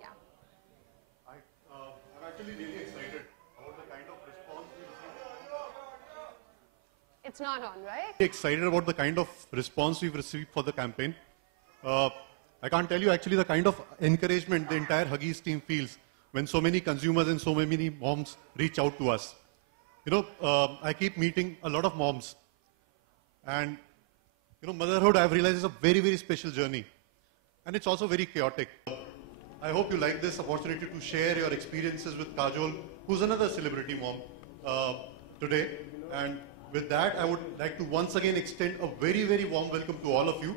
Yeah. I'm actually really excited about the kind of response we received. It's not on, right? Excited about the kind of response we've received for the campaign. I can't tell you actually the kind of encouragement the entire Huggies team feels when so many consumers and so many moms reach out to us. You know, I keep meeting a lot of moms. And, you know, motherhood, I've realized, is a very, very special journey. And it's also very chaotic. I hope you like this opportunity to share your experiences with Kajol, who's another celebrity mom today. And with that, I would like to once again extend a very, very warm welcome to all of you.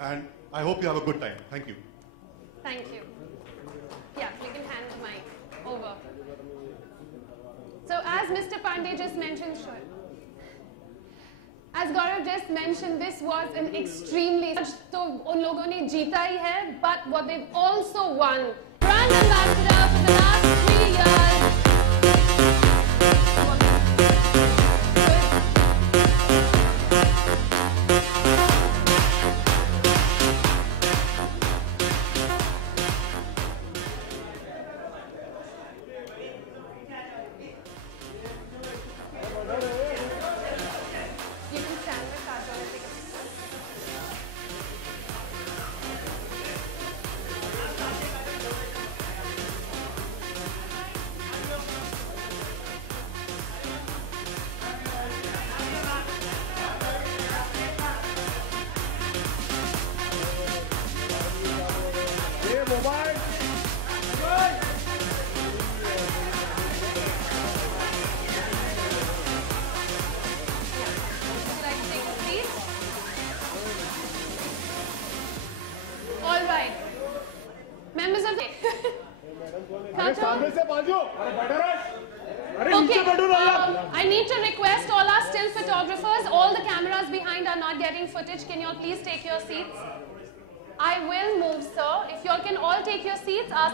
And I hope you have a good time. Thank you. Thank you. Yeah, you can hand the mic over. So as Mr. Pandey just mentioned, sure. As Gaurav just mentioned, this was an extremely, so उन लोगों ने जीता ही है, but what they've also won, brand ambassador for the last 3 years. You can stand with Kajol and take a picture. Would you like to take a seat? All right. Members of the... Kajol? Okay, I need to request all our still photographers, all the cameras behind are not getting footage. Can you all please take your seats? I will move, sir. If you all can all take your seats, our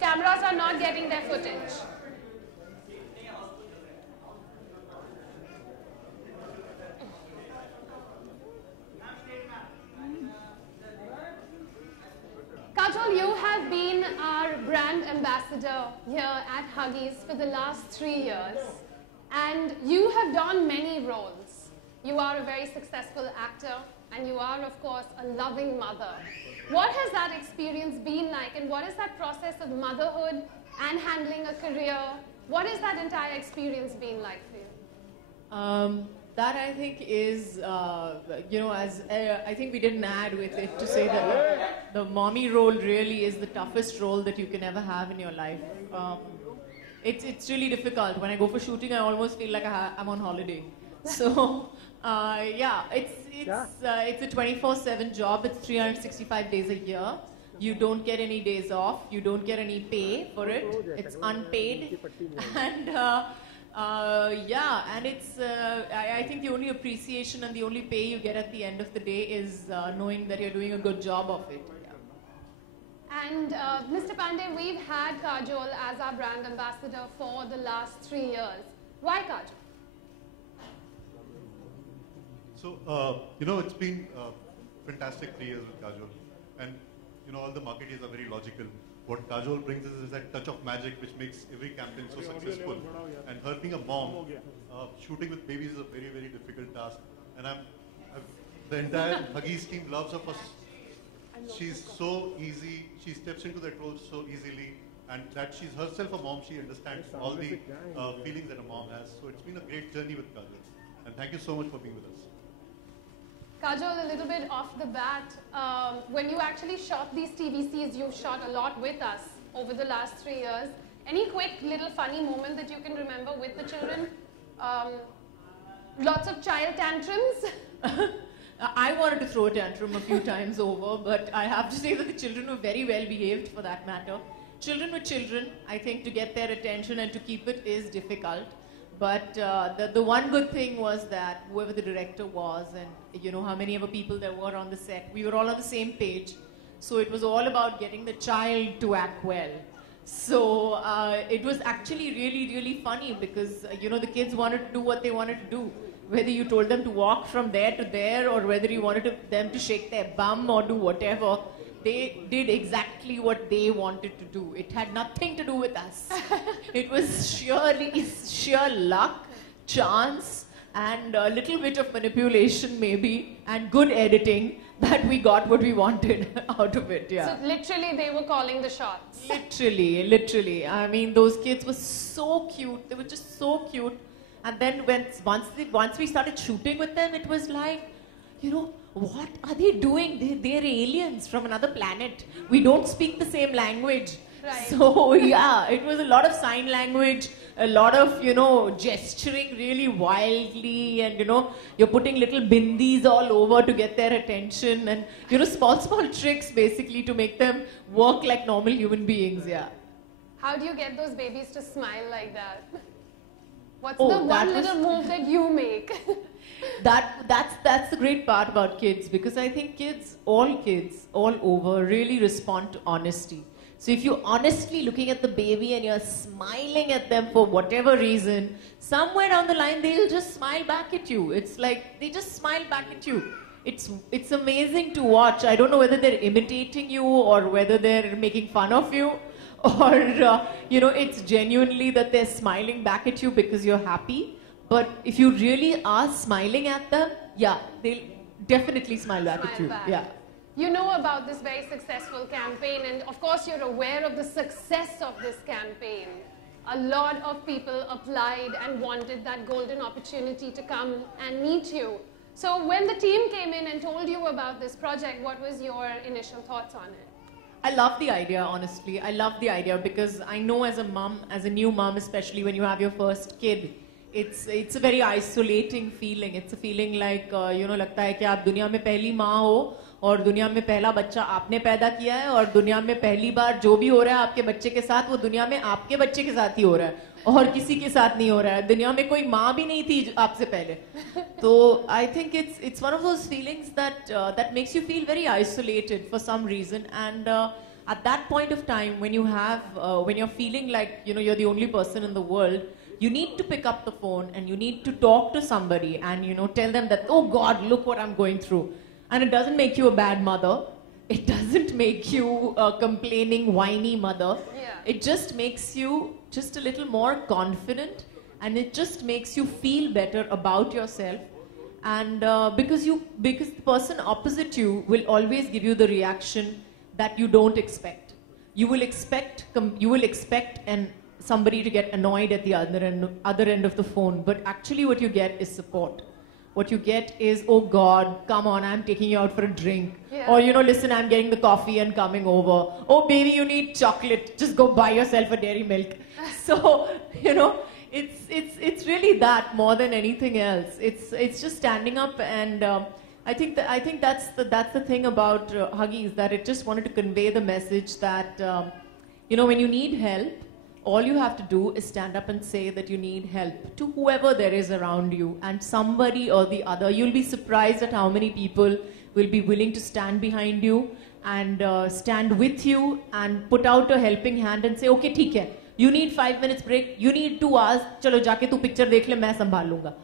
cameras are not getting their footage. Kajol, you have been our brand ambassador here at Huggies for the last 3 years, and you have done many roles. You are a very successful actor, and you are, of course, a loving mother. What has that experience been like, and what is that process of motherhood and handling a career? What has that entire experience been like for you? That I think is, you know, as I think we didn't add with it to say that the mommy role really is the toughest role that you can ever have in your life. It's really difficult. When I go for shooting, I almost feel like I'm on holiday. So, yeah, it's a 24/7 job. It's 365 days a year. You don't get any days off. You don't get any pay for it. It's unpaid. And yeah, and it's, I think the only appreciation and the only pay you get at the end of the day is knowing that you're doing a good job of it. Yeah. And Mr. Pandey, we've had Kajol as our brand ambassador for the last 3 years. Why Kajol? So, you know, it's been fantastic 3 years with Kajol. And, you know, all the marketeers are very logical. What Kajol brings is that touch of magic which makes every campaign so successful. And her being a mom, shooting with babies is a very, very difficult task. And the entire Huggies team loves her for, she's so easy, she steps into that role so easily. And that she's herself a mom, she understands all the feelings that a mom has. So it's been a great journey with Kajol. And thank you so much for being with us. Kajol, a little bit off the bat, when you actually shot these TVCs, you shot a lot with us over the last 3 years. Any quick little funny moment that you can remember with the children? Lots of child tantrums? I wanted to throw a tantrum a few times over, but I have to say that the children were very well behaved for that matter. Children with children, I think to get their attention and to keep it is difficult. But the one good thing was that whoever the director was and you know how many other people there were on the set, we were all on the same page. So it was all about getting the child to act well. So it was actually really, really funny because you know the kids wanted to do what they wanted to do. Whether you told them to walk from there to there or whether you wanted them to shake their bum or do whatever, they did exactly what they wanted to do. It had nothing to do with us. It was sheer luck, chance, and a little bit of manipulation maybe, and good editing that we got what we wanted out of it, yeah. So literally they were calling the shots. Literally. I mean, those kids were so cute. They were just so cute. And then once we started shooting with them, it was like, you know, what are they doing? They're aliens from another planet. We don't speak the same language. Right. So yeah, it was a lot of sign language, a lot of, you know, gesturing really wildly, and, you know, you're putting little bindis all over to get their attention, and, you know, small tricks basically to make them work like normal human beings, yeah. How do you get those babies to smile like that? What's Oh, the that one was- little move that you make? That's the great part about kids, because I think kids all over really respond to honesty. So if you're honestly looking at the baby and you're smiling at them for whatever reason, somewhere down the line they'll just smile back at you. It's like they just smile back at you. It's amazing to watch. I don't know whether they're imitating you or whether they're making fun of you, or you know, it's genuinely that they're smiling back at you because you're happy. But if you really are smiling at them, yeah, they'll definitely smile back at Smile you. back. Yeah. You know about this very successful campaign, and of course you're aware of the success of this campaign. A lot of people applied and wanted that golden opportunity to come and meet you. So when the team came in and told you about this project, what was your initial thoughts on it? I love the idea, honestly. I love the idea because I know as a mom, as a new mom, especially when you have your first kid, it's a very isolating feeling. It's a feeling like, you know, लगता है कि आप दुनिया में पहली माँ हो और दुनिया में पहला बच्चा आपने पैदा किया है और दुनिया में पहली बार जो भी हो रहा है आपके बच्चे के साथ, वो दुनिया में आपके बच्चे के साथ ही हो रहा है और किसी के साथ नहीं हो रहा है. दुनिया में कोई माँ भी नहीं थी आपसे पहले. So I think it's one of those feelings that makes you feel very isolated for some reason, and at that point of time when you're feeling like, you know, you're the only person in the world, you need to pick up the phone and you need to talk to somebody and, you know, tell them that, oh God, look what I'm going through. And it doesn't make you a bad mother. It doesn't make you a complaining, whiny mother. Yeah. It just makes you just a little more confident, and it just makes you feel better about yourself. And because the person opposite you will always give you the reaction that you don't expect. You will expect somebody to get annoyed at the other end of the phone, but actually what you get is support. What you get is, oh God, come on, I'm taking you out for a drink. Yeah. Or, you know, listen, I'm getting the coffee and coming over. Oh baby, you need chocolate. Just go buy yourself a dairy milk. So, you know, it's really that more than anything else. It's just standing up, and I think that's the thing about Huggies, that it just wanted to convey the message that you know, when you need help, all you have to do is stand up and say that you need help to whoever there is around you, and somebody or the other. You'll be surprised at how many people will be willing to stand behind you and stand with you and put out a helping hand and say, okay, ठीक है, you need 5 minutes break, you need 2 hours, चलो जाके तू picture देख ले, मैं संभाल लूँगा.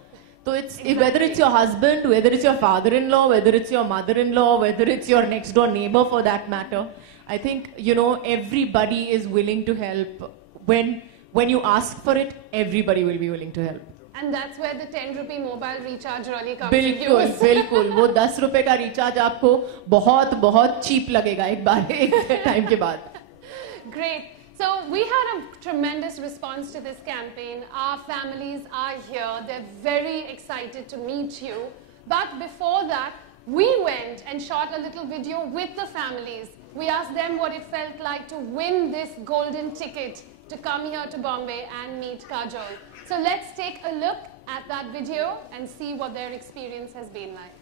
So whether it's your husband, whether it's your father-in-law, whether it's your mother-in-law, whether it's your next door neighbor for that matter, I think, you know, everybody is willing to help. When you ask for it, everybody will be willing to help. And that's where the 10 rupee mobile recharge really comes in बिल्कुल use. बिल्कुल वो 10 रुपए का recharge आपको बहुत बहुत cheap लगेगा एक टाइम के बाद. Great. So we had a tremendous response to this campaign. Our families are here. They're very excited to meet you. But before that, we went and shot a little video with the families. We asked them what it felt like to win this golden ticket to come here to Bombay and meet Kajol. So let's take a look at that video and see what their experience has been like.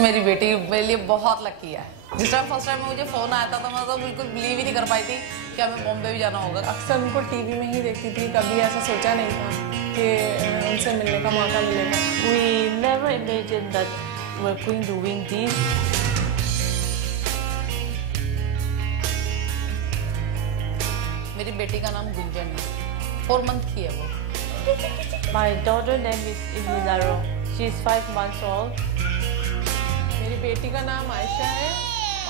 मेरी बेटी मेरे लिए बहुत lucky है। जिस time first time मुझे phone आया था तो मैं तो बिल्कुल बिलीव ही नहीं कर पाई थी कि हमें बॉम्बे भी जाना होगा। अक्सर उनको टीवी में ही देखती थी, कभी ऐसा सोचा नहीं था कि उनसे मिलने का मौका मिलेगा। We never imagined that we're going to win this. मेरी बेटी का नाम गुंजन है, 4 मंथ की है वो। My daughter name is Ilinaro. She is 5 months old. मेरी बेटी का नाम आयशा है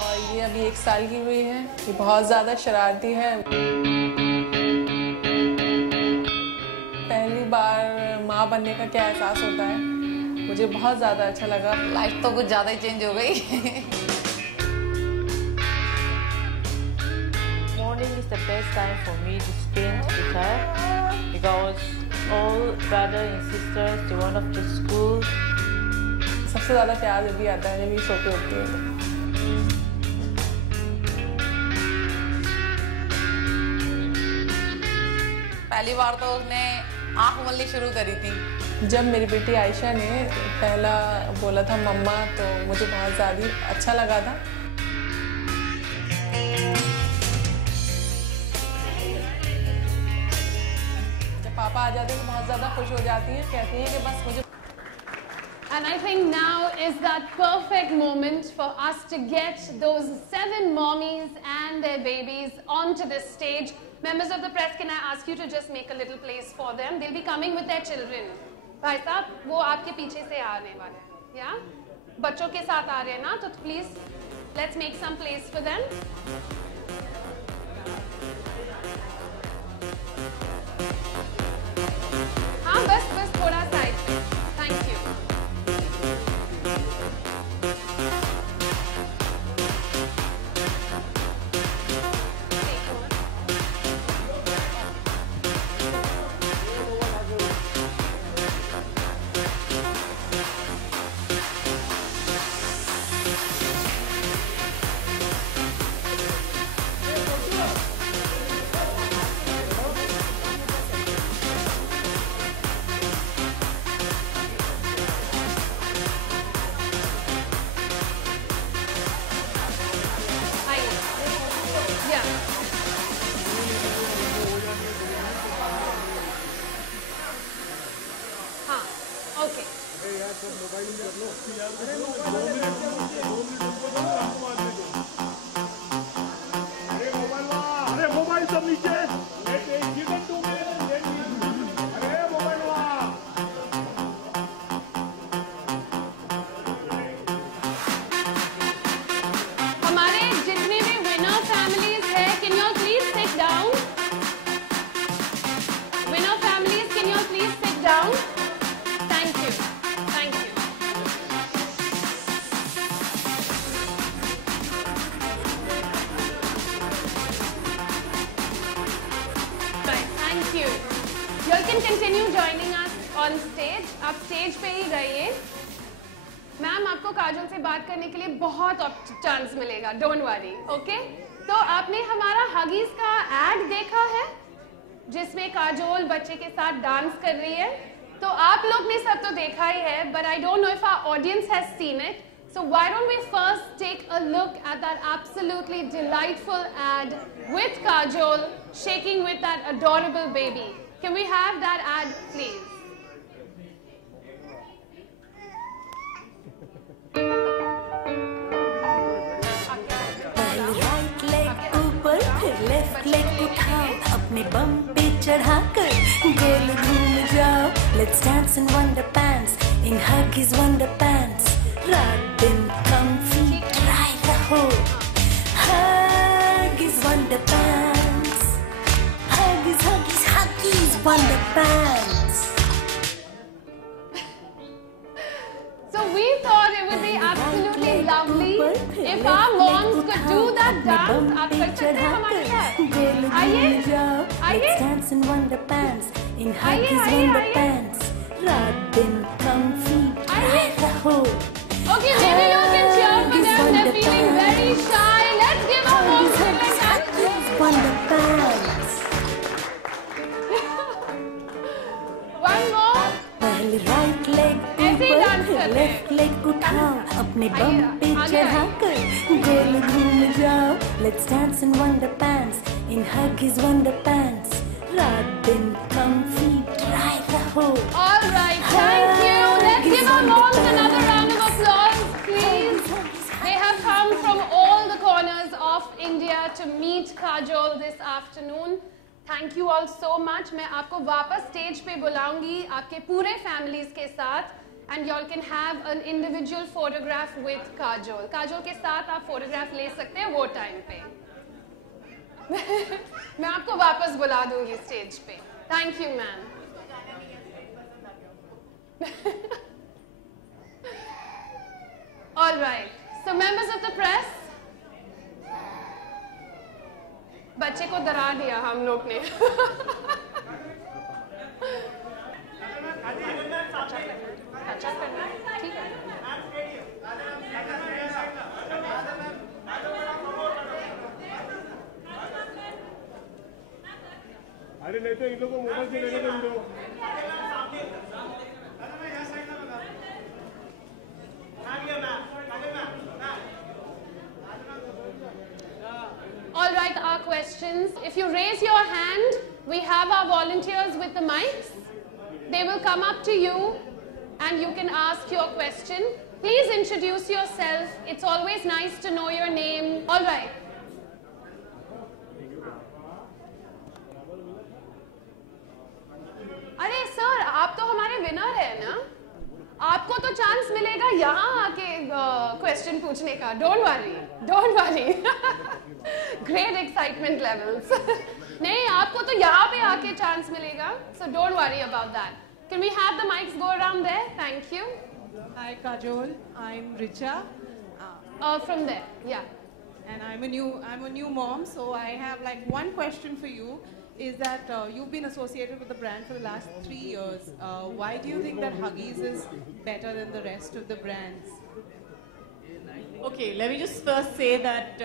और ये अभी 1 साल की हुई है। ये बहुत ज़्यादा शरारती है। पहली बार माँ बनने का क्या एहसास होता है, मुझे बहुत ज़्यादा अच्छा लगा। लाइफ तो कुछ ज़्यादा ही चेंज हो गई। Morning is the best time for me to spend with her because all brother and sisters they went off to school. सबसे ज़्यादा प्यार जब भी आता है जब ये सो के उठती है तो। पहली बार तो उसने आँख मलनी शुरू करी थी। जब मेरी बेटी आयशा ने पहला बोला था मम्मा तो मुझे बहुत ज़्यादा अच्छा लगा था। जब पापा आ जाते हैं तो बहुत ज़्यादा खुश हो जाती हैं, कहती हैं कि बस मुझे। And I think now is that perfect moment for us to get those 7 mommies and their babies onto this stage. Members of the press, can I ask you to just make a little place for them? They'll be coming with their children. भाई साहब, वो आपके पीछे से आने वाले हैं, या? बच्चों के साथ आ रहे हैं ना, तो please, let's make some place for them. हाँ, बस थोड़ा साइड पे. Thank you. Continue joining us on stage. आप स्टेज पे ही रहिए। मैम, आपको काजोल से बात करने के लिए बहुत चांस मिलेगा, डोंट वरी, ओके? तो आपने हमारा हगीज का एड देखा है जिसमें काजोल बच्चे के साथ डांस कर रही है। तो आप लोग ने सब तो देखा ही है, but I don't know if our audience has seen it. So why don't we first take a look at that absolutely delightful ad with Kajol shaking with that adorable baby. Can we have that ad, please? Right leg ऊपर फिर left leg उठाओ, अपने बम पे चढ़ाकर गोल घूम जाओ। Let's dance in wonder pants, in Huggies wonder pants. रात दिन comfy try रहो, Huggies wonder pants. Huggies, Huggies, Huggies wonder pants. So we thought it would be absolutely lovely if our moms could do that dance. आप कर सकते हैं हमारे साथ? आइए, आइए, Dance in wonder pants, in Huggies wonder pants. रात दिन comfy try रहो. Okay, maybe you can cheer for them. They're feeling very shy. Let's give our moms a big hand. Wonder pants. One more. पहले right leg ऊपर फिर left leg उठाओ, अपने अपने बम पे चढ़ाकर गोल घूम जाओ. Let's dance in wonder pants, in Huggies wonder pants. रात दिन comfy dry रहो. All right, thank you. Let's give our moms another round of applause, please. They have come from all the corners of India to meet Kajol this afternoon. Thank you all so much. मैं आपको वापस stage पे बुलाऊंगी आपके पूरे families के साथ. And y'all can have an individual photograph with Kajol. Kajol के साथ आप फोटोग्राफ ले सकते हैं वो टाइम पे. मैं आपको वापस बुला दूंगी स्टेज पे. Thank you, ma'am. All right. So members of the press, बच्चे को डरा दिया हम लोग ने. ठीक है. अरे नहीं तो इन लोगों को मोबाइल से लेने दो इन लोगों. All right, our questions. If you raise your hand, we have our volunteers with the mics. They will come up to you and you can ask your question. Please introduce yourself. It's always nice to know your name. All right. अरे sir, आप तो हमारे winner हैं ना? आपको तो chance मिलेगा यहाँ आके क्वेश्चन पूछने का. Don't worry, don't worry. Great excitement levels. नहीं, आपको तो यहाँ पे आके चांस मिलेगा. So don't worry about that. Can we have the mics go around there? Thank you. Hi Kajol, I'm Richa. From there, yeah. And I'm a new mom, so I have like one question for you. Is that you've been associated with the brand for the last 3 years. Why do you think that Huggies is better than the rest of the brands? Okay, let me just first say that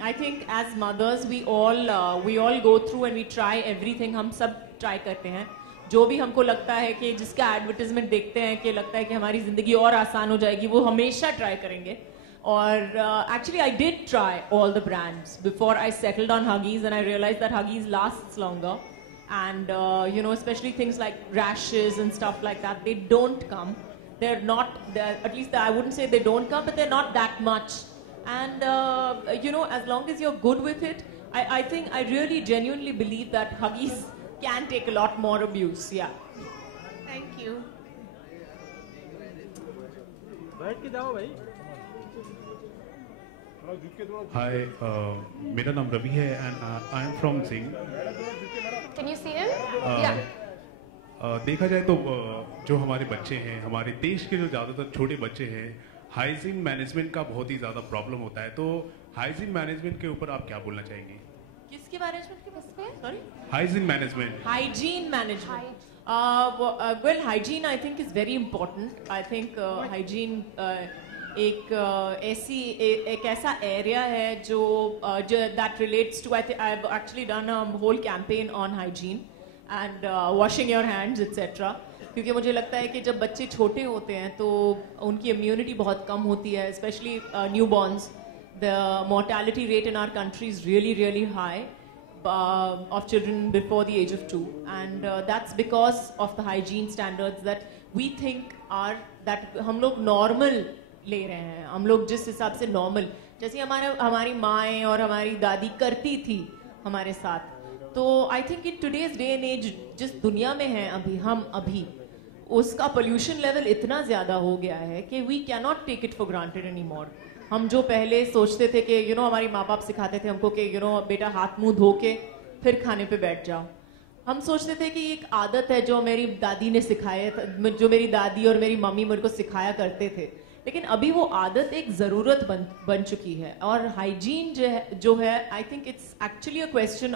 I think as mothers we all go through and we try everything. हम सब try करते हैं. जो भी हमको लगता है कि जिसका एडवर्टाइजमेंट देखते हैं कि लगता है कि हमारी जिंदगी और आसान हो जाएगी, वो हमेशा ट्राई करेंगे. और actually I did try all the brands before I settled on Huggies, and I realized that Huggies lasts longer, and you know, especially things like rashes and stuff like that, they don't come. They're not, at least I wouldn't say they don't come, but they're not that much. And you know, as long as you're good with it, I think I really genuinely believe that Huggies can take a lot more abuse. Yeah. Thank you. बैठ के जाओ भाई. Hi, मेरा नाम रवि है and I am from Singh. Can you see him? Yeah. देखा जाए तो जो हमारे बच्चे हैं, हमारे देश के जो ज़्यादातर छोटे बच्चे हैं, हाइजीन मैनेजमेंट का बहुत ही ज़्यादा प्रॉब्लम होता है. तो हाइजीन मैनेजमेंट के ऊपर आप क्या बोलना चाहेंगे? किसके मैनेजमेंट के बारे में? Sorry? Hygiene management. Hygiene management. Well, hygiene I think is very important. I think hygiene एक ऐसा एरिया है जो that relates to, I've actually done a whole campaign on hygiene and washing your hands etc. क्योंकि मुझे लगता है कि जब बच्चे छोटे होते हैं तो उनकी इम्यूनिटी बहुत कम होती है, especially newborns. The mortality rate in our country is really high of children before the age of 2, and that's because of the hygiene standards that we think are that हम लोग normal ले रहे हैं. हम लोग जिस हिसाब से नॉर्मल, जैसे हमारी माएँ और हमारी दादी करती थी हमारे साथ, तो I think in today's day and age जिस दुनिया में हैं अभी उसका पोल्यूशन लेवल इतना ज़्यादा हो गया है कि we can not take it for granted any more. हम जो पहले सोचते थे कि यू नो हमारी माँ बाप सिखाते थे हमको कि यू नो बेटा हाथ मुंह धो के फिर खाने पे बैठ जाओ. हम सोचते थे कि एक आदत है जो मेरी दादी ने सिखाया, जो मेरी दादी और मेरी मम्मी मेरे को सिखाया करते थे, लेकिन अभी वो आदत एक ज़रूरत बन चुकी है. और हाइजीन जो है I think it's actually a question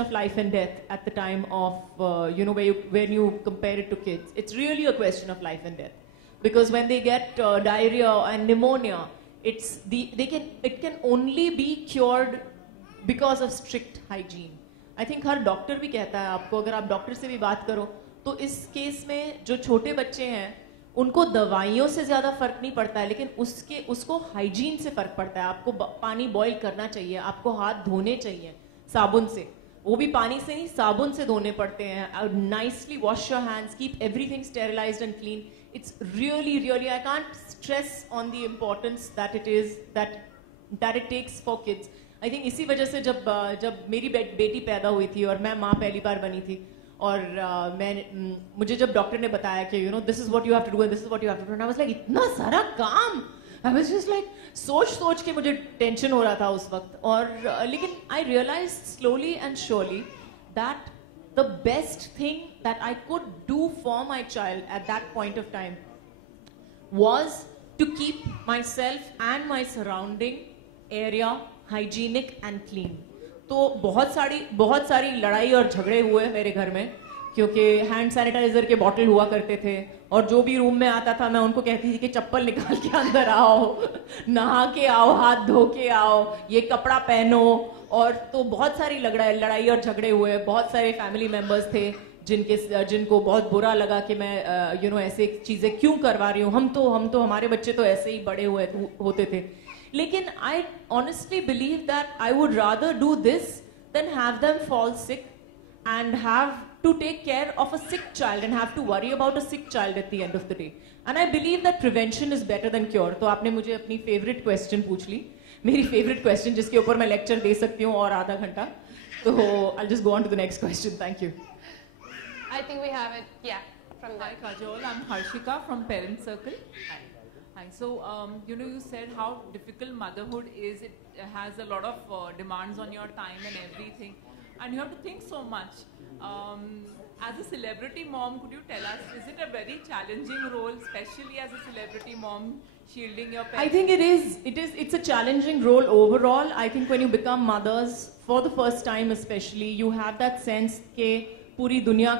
of life and death at the time of you know when you compare it to kids. It's really a question of life and death, because when they get diarrhea and pneumonia, it can only be cured because of strict hygiene. I think her doctor भी कहता है आपको, अगर आप doctor से भी बात करो तो इस केस में जो छोटे बच्चे हैं उनको दवाइयों से ज़्यादा फर्क नहीं पड़ता है, लेकिन उसको हाइजीन से फर्क पड़ता है। आपको पानी बॉईल करना चाहिए, आपको हाथ धोने चाहिए साबुन से, वो भी पानी से नहीं साबुन से धोने पड़ते हैं। Nicely wash your hands, keep everything sterilised and clean. It's really really, I can't stress on the importance that it takes for kids. I think इसी वजह से जब मेरी बेटी पैदा हुई थी और मैं माँ पहली बार बनी थी, और मुझे जब डॉक्टर ने बताया कि this is what you have to do and this is what you have to do, I was like इतना सारा काम, आई वाज जस्ट लाइक सोच के मुझे टेंशन हो रहा था उस वक्त। और लेकिन I realise slowly and surely that the best thing that I could do for my child at that point of time was to keep myself and my surrounding area hygienic and clean. तो बहुत सारी लड़ाई और झगड़े हुए मेरे घर में, क्योंकि हैंड सैनिटाइजर के बॉटल हुआ करते थे और जो भी रूम में आता था मैं उनको कहती थी कि चप्पल निकाल के अंदर आओ, नहा के आओ, हाथ धो के आओ, ये कपड़ा पहनो। और तो बहुत सारी लड़ाई और झगड़े हुए। बहुत सारे फैमिली मेंबर्स थे जिनको बहुत बुरा लगा कि मैं ऐसे चीजें क्यों करवा रही हूँ, हम तो हमारे बच्चे तो ऐसे ही बड़े हुए होते थे। लेकिन I honestly believe that I would rather do this than have them fall sick and have to take care of a sick child and have to worry about a sick child at the end of the day. And I believe that prevention is better than cure. तो आपने मुझे अपनी favourite question पूछ ली, मेरी favourite question जिसके ऊपर मैं lecture दे सकती हूँ और आधा घंटा। तो I just go on to the next question. Thank you. I think we have it, yeah, from there. Hi Kajol, I'm Harshika from Parent Circle. Hi. So, you said how difficult motherhood is. It has a lot of demands on your time and everything. And you have to think so much. As a celebrity mom, could you tell us, is it a very challenging role, especially as a celebrity mom, shielding your parents? I think it is. It's a challenging role overall. I think when you become mothers, for the first time especially, you have that sense that पूरी दुनिया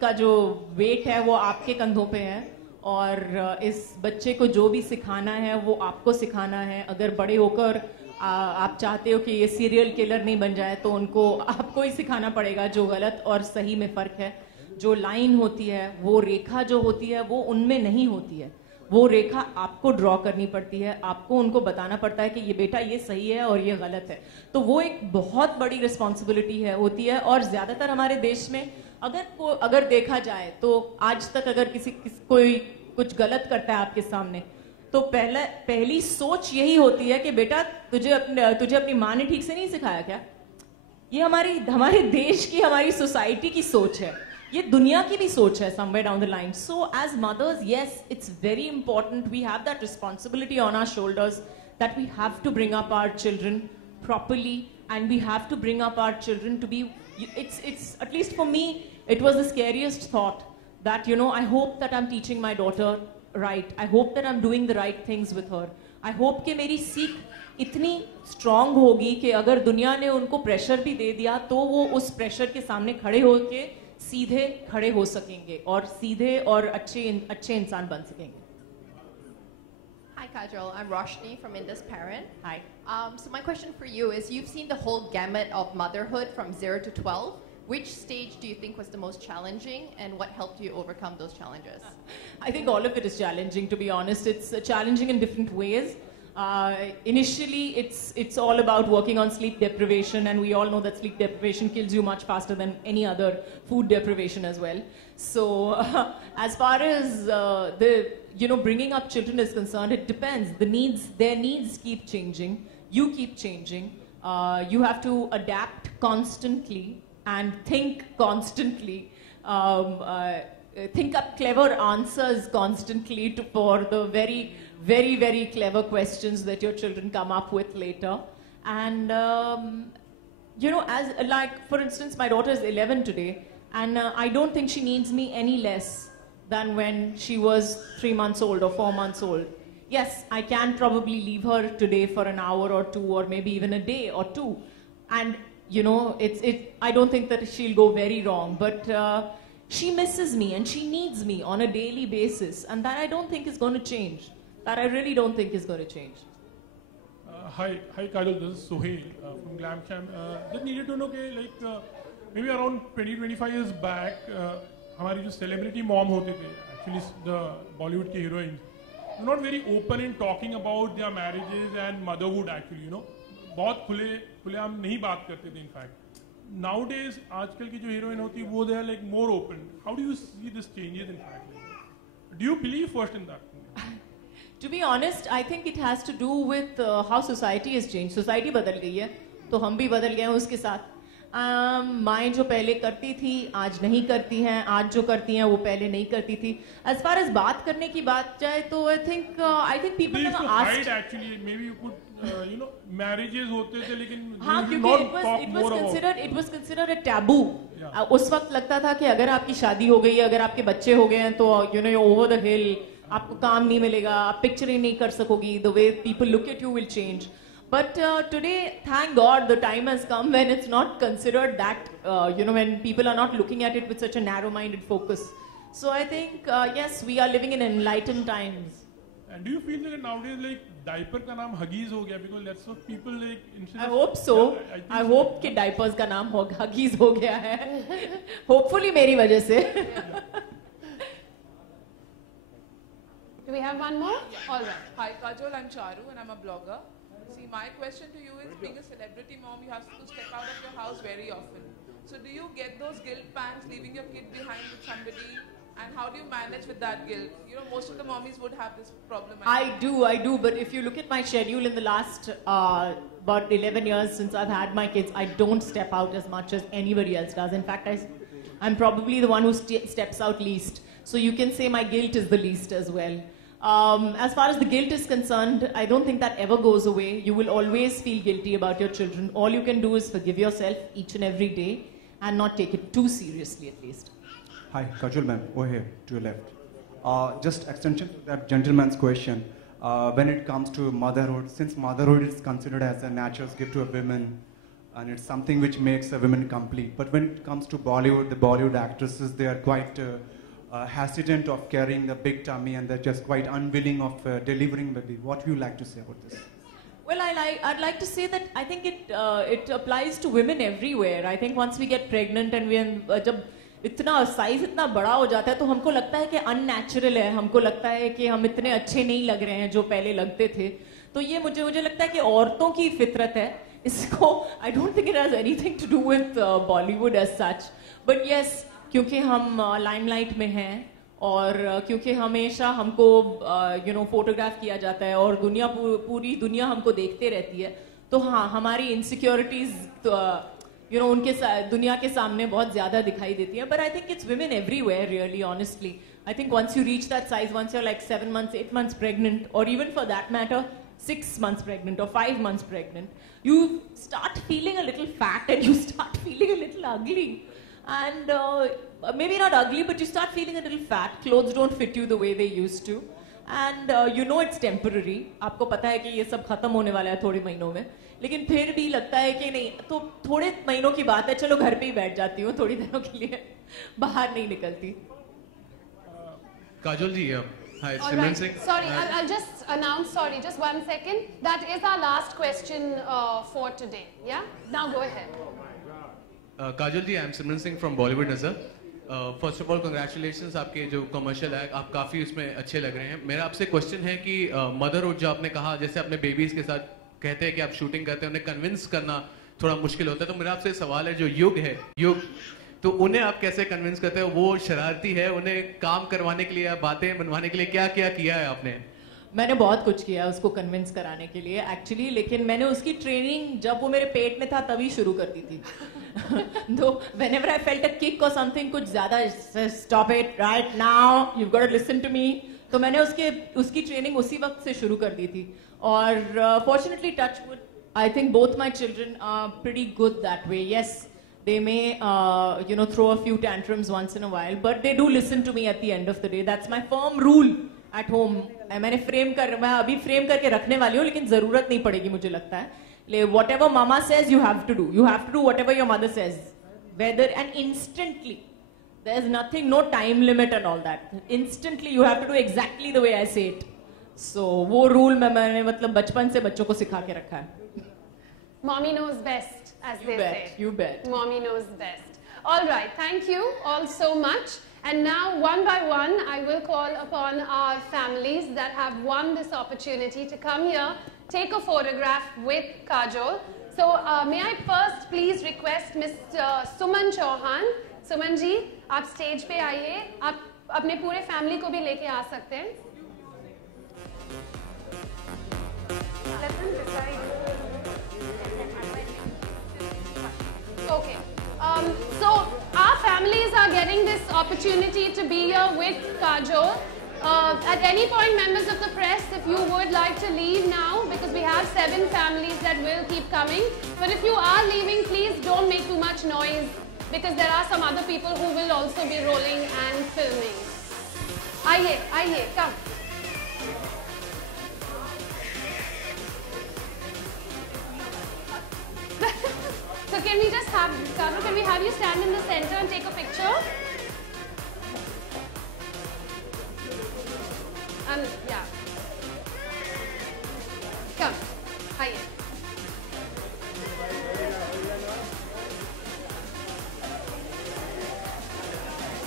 का जो wait है वो आपके कंधों पे है, और इस बच्चे को जो भी सिखाना है वो आपको सिखाना है। अगर बड़े होकर आप चाहते हो कि ये सीरियल किलर नहीं बन जाए तो उनको आपको ही सिखाना पड़ेगा जो गलत और सही में फर्क है। जो लाइन होती है, वो रेखा जो होती है वो उनमें नहीं होती है, वो रेखा आपको ड्रॉ करनी पड़ती है, आपको उनको बताना पड़ता है कि ये बेटा ये सही है और ये गलत है। तो वो एक बहुत बड़ी रिस्पॉन्सिबिलिटी होती है। और ज्यादातर हमारे देश में अगर देखा जाए तो आज तक अगर कोई कुछ गलत करता है आपके सामने, तो पहली सोच यही होती है कि बेटा तुझे अपनी माँ ने ठीक से नहीं सिखाया क्या। ये हमारे देश की, हमारी सोसाइटी की सोच है, ये दुनिया की भी सोच है somewhere down the line. So as mothers, yes, it's very important. We have that responsibility on our shoulders that we have to bring up our children properly, and we have to bring up our children to be. It's at least for me, it was the scariest thought that I hope that I'm teaching my daughter right. I hope that I'm doing the right things with her. I hope कि मेरी सीख इतनी strong होगी कि अगर दुनिया ने उनको प्रेशर भी दे दिया तो वो उस प्रेशर के सामने खड़े होके सीधे खड़े हो सकेंगे और सीधे और अच्छे इंसान बन सकेंगे। Hi Kajol, I'm Roshni from Indus Parent. Hi. So my question for you is, you've seen the whole gamut of motherhood from 0 to 12. Which stage do you think was the most challenging, and what helped you overcome those challenges? I think all of it is challenging, to be honest. It's challenging in different ways. Initially, it's all about working on sleep deprivation, and we all know that sleep deprivation kills you much faster than any other food deprivation as well. So, as far as bringing up children is concerned, it depends. Their needs keep changing. You keep changing. You have to adapt constantly and think constantly. Think up clever answers constantly for the very, very, very clever questions that your children come up with later. And, as like, for instance, my daughter is 11 today, and I don't think she needs me any less than when she was 3 months old or 4 months old. Yes, I can probably leave her today for an hour or two, or maybe even a day or two. And, I don't think that she'll go very wrong, but she misses me and she needs me on a daily basis, and that I don't think is going to change. That I really don't think is going to change. Hi Kajol, this is Sohail from Glamsham. Just needed to know maybe around 20-25 years back, हमारी जो celebrity mom होते थे, actually the Bollywood के heroines are not very open in talking about their marriages and motherhood actually, you know. बहुत खुलेआम नहीं बात करते थे in fact. Nowadays आजकल की जो heroine होती है वो they are like more open. How do you see this changes in fact? Do you believe first in that? To be honest, I think it has to do with how society has changed. Society बदल गई है, तो हम भी बदल गए हैं उसके साथ. माएँ जो पहले करती थी आज नहीं करती हैं, आज जो करती हैं वो पहले नहीं करती थी. As far as बात करने की बात जाए तो I think people have asked. Actually, maybe you could you know marriages होते थे लेकिन हाँ, क्योंकि it was considered a taboo. उस वक्त लगता था कि अगर आपकी शादी हो गई है, अगर आपके बच्चे हो गए हैं तो you know you're over the hill. आपको काम नहीं मिलेगा, आप पिक्चर ही नहीं कर सकोगी. The way people look at you will change. But today, thank God, the time has come when it's not considered that, you know, when people are not looking at it with such a narrow-minded focus. So I think, yes, we are living in enlightened times. And do you feel that nowadays, like, diaper ka naam Huggies ho gaya? Because that's what people like. I hope so. Yeah, I hope कि diapers का नाम Huggies हो गया है. Hopefully मेरी वजह से. Do we have one more? Yeah. All right. Hi, Kajol, I'm Charu and I'm a blogger. See, my question to you is, being a celebrity mom, you have to step out of your house very often. So do you get those guilt pangs leaving your kid behind with somebody? And how do you manage with that guilt? You know, most of the mommies would have this problem. I do. But if you look at my schedule in the last about 11 years since I've had my kids, I don't step out as much as anybody else does. In fact, I'm probably the one who steps out least. So you can say my guilt is the least as well. As far as the guilt is concerned, I don't think that ever goes away. You will always feel guilty about your children. All you can do is forgive yourself each and every day and not take it too seriously at least. Hi, Kajol ma'am, over here to your left. Just extension to that gentleman's question. When it comes to motherhood, since motherhood is considered as a natural gift to a woman, and it's something which makes a woman complete. But when it comes to Bollywood, the Bollywood actresses, they are quite hesitant of carrying a big tummy, and they're just quite unwilling of delivering baby. What would you like to say about this? Well, I'd like to say that I think it applies to women everywhere. I think once we get pregnant and जब इतना size इतना बड़ा हो जाता है तो हमको लगता है कि अननेचुरल है, हमको लगता है कि हम इतने अच्छे नहीं लग रहे हैं जो पहले लगते थे. तो ये मुझे लगता है कि औरतों की फितरत है. इसको I don't think it has anything to do with Bollywood as such. But yes, क्योंकि हम लाइमलाइट में हैं और क्योंकि हमेशा हमको you know फोटोग्राफ किया जाता है और पूरी दुनिया हमको देखते रहती है, तो हाँ हमारी इनसिक्योरिटीज you know उनके दुनिया के सामने बहुत ज़्यादा दिखाई देती है. But I think it's women everywhere, really, honestly. I think once you reach that size, once you're like 7 months, 8 months pregnant, or even for that matter, 6 months pregnant or 5 months pregnant, you start feeling a little fat and you start feeling a little ugly. And maybe not ugly, but you start feeling a little fat. Clothes don't fit you the way they used to. And you know it's temporary. आपको पता है कि ये सब खत्म होने वाला है थोड़े महीनों में. लेकिन फिर भी लगता है कि नहीं, तो थोड़े महीनों की बात है, चलो घर पे ही बैठ जाती हूँ थोड़ी दिनों के लिए, बाहर नहीं निकलती. काजोल जी, hi, Simran right. Singh. Sorry, I'll just announce, sorry, just 1 second. That is our last question for today. Yeah? Now go ahead. Kajol ji, I'm Simran Singh from Bollywood Nazar. First of all, congratulations, आपके जो commercial है आप काफ़ी उसमें अच्छे लग रहे हैं. मेरा आपसे क्वेश्चन है कि मदरहुड जो आपने कहा, जैसे अपने बेबीज़ के साथ कहते हैं कि आप शूटिंग करते हैं, उन्हें कन्विंस करना थोड़ा मुश्किल होता है, तो मेरा आपसे सवाल है, जो युग तो उन्हें आप कैसे कन्विंस करते हैं? वो शरारती है, उन्हें काम करवाने के लिए, बातें बनवाने के लिए क्या क्या किया है आपने? मैंने बहुत कुछ किया उसको कन्विंस कराने के लिए एक्चुअली, लेकिन मैंने उसकी ट्रेनिंग जब वो मेरे पेट में था तभी शुरू कर दी थी. तो whenever I felt a kick or something, कुछ ज़्यादा stop it right now, you've got to listen to me, तो मैंने उसकी ट्रेनिंग उसी वक्त से शुरू कर दी थी. और fortunately, touch wood, I think both my children are pretty good that way. Yes, they may you know throw a few tantrums once in a while, but they do listen to me at the end of the day. That's my firm rule at home. मैं अभी frame करके रखने वाली हूँ, लेकिन ज़रूरत नहीं पड़ेगी मुझे लगता है. Whatever mama says, you have to do. You have to do whatever your mother says. Whether and instantly. There's nothing, no time limit and all that. Instantly you have to do exactly the way I say it. So वो rule मैंने मतलब बचपन से बच्चों को सिखा के रखा है. Mommy knows best, as they say. You bet. Mommy knows best. All right, thank you all so much. And now, one by one, I will call upon our families that have won this opportunity to come here, take a photograph with Kajol. So, may I first please request Mr. Suman Chauhan. Suman ji, आप stage पे आइए. आप अपने पूरे family को भी लेके आ सकते हैं. Let them decide. Okay. So our families are getting this opportunity to be here with Kajol. At any point, members of the press, if you would like to leave now, because we have 7 families that will keep coming. But if you are leaving, please don't make too much noise, because there are some other people who will also be rolling and filming. Aiye, come. So can we just have, Kajol, can we have you stand in the center and take a picture? Yeah. Come. Hiya.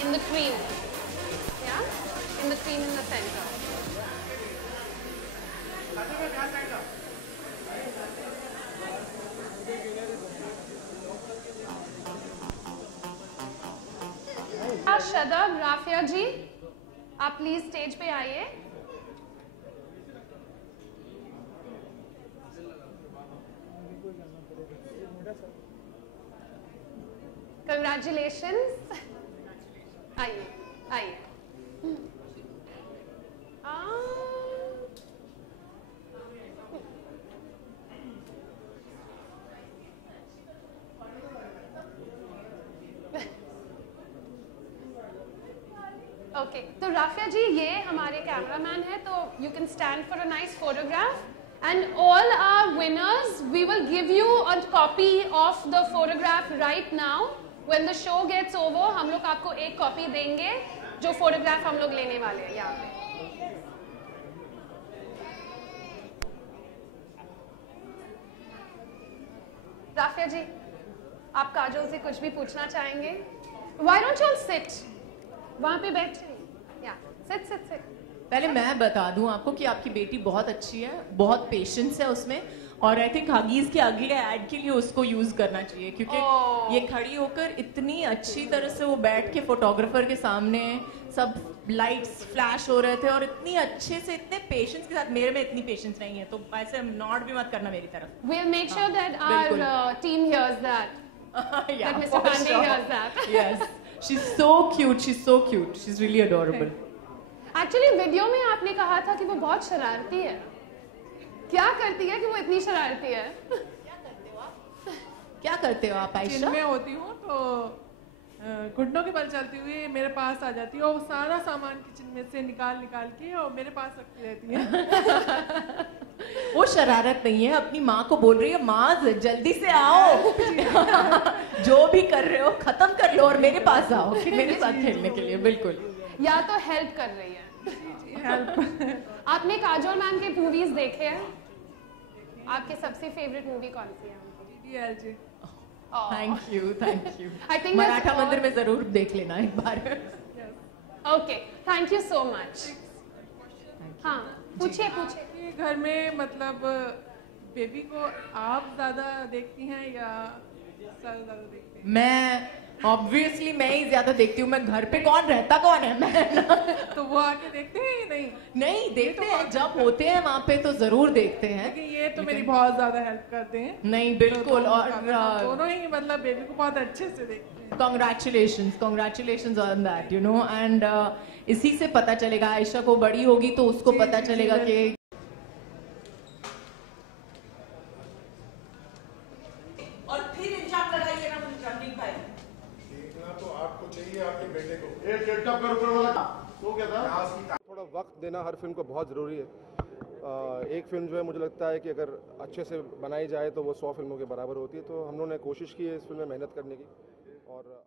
In the cream. Yeah? In the cream in the center. Shadab, Rafia जी, आप please stage पे आइए. Congratulations. आइए. Okay, तो राफिया जी ये हमारे cameraman है, तो you can stand for a nice photograph and all our winners we will give you a copy of the photograph right now. When the show gets over हम लोग आपको एक कॉपी देंगे जो फोटोग्राफ हम लोग लेने वाले हैं यहाँ पे. राफिया जी, आप काजोल से कुछ भी पूछना चाहेंगे? Why don't you all sit? वहाँ पे बैठे. Yeah, sit. पहले मैं बता दूं आपको कि आपकी बेटी बहुत अच्छी है, बहुत पेशेंस है उसमें, और आई थिंक हगीज के अगले ऐड के लिए उसको यूज करना चाहिए, क्योंकि ये खड़ी होकर इतनी अच्छी तरह से वो बैठ के फोटोग्राफर के सामने सब लाइट्स फ्लैश हो रहे थे और इतनी अच्छे से इतने पेशेंस के साथ. मेरे में इतनी पेशेंस नहीं है, तो ऐसे नॉट भी मत करना मेरी तरफ. We'll make sure that our team hears that. Yeah, that Mr. Pandey hears that. Yes, she's so cute. She's really adorable. Actually, video में आपने कहा था कि वो बहुत शरारती है. क्या करती है कि वो इतनी शरारती है? क्या करते हो आप आयशा? जिनमें होती हूँ तो घुटनों के बल चलती हुई मेरे पास आ जाती है और सारा सामान किचन में से निकाल के और मेरे पास रखती रहती है. वो शरारत नहीं है, अपनी माँ को बोल रही है, माँ जल्दी से आओ, जो भी कर रहे हो खत्म कर लो और मेरे पास आओ, मेरे साथ खेलने के लिए. बिल्कुल. या तो हेल्प कर रही है. आपने काजोल मैम के मूवीज देखे हैं? आपके सबसे फेवरेट मूवी कौन सी है? DDLJ. Thank you. I think Maratha Mandir में जरूर देख लेना एक बार. Okay, thank you so much. हाँ, पूछिए. घर में मतलब बेबी को आप ज्यादा देखती हैं या सर ज्यादा देखते हैं? मैं ऑब्वियसली मैं ही ज्यादा देखती हूँ. मैं घर पे कौन है मैं तो वो आके देखते हैं या नहीं? नहीं देखते हैं, जब होते हैं वहाँ पे तो जरूर देखते हैं. लेकिन ये तो मेरी बहुत ज्यादा हेल्प करते हैं. नहीं बिल्कुल. और दोनों ही मतलब बेबी को बहुत अच्छे से देखते हैं. Congratulations on that, you know, and इसी से पता चलेगा. आयशा को बड़ी होगी तो उसको पता चलेगा कि और फिर इल्जाम लगाइए ना मुझे रणदीप भाई. देखना तो आपको चाहिए आपके बेटे को. एक टिकटॉक पर ऊपर वाला तो क्या था? थोड़ा वक्त देना हर फिल्म को बहुत ज़रूरी है. एक फिल्म जो है मुझे लगता है कि अगर अच्छे से बनाई जाए तो वो 100 फिल्मों के बराबर होती है. तो हम लोगों ने कोशिश की है इस फिल्म में मेहनत करने की और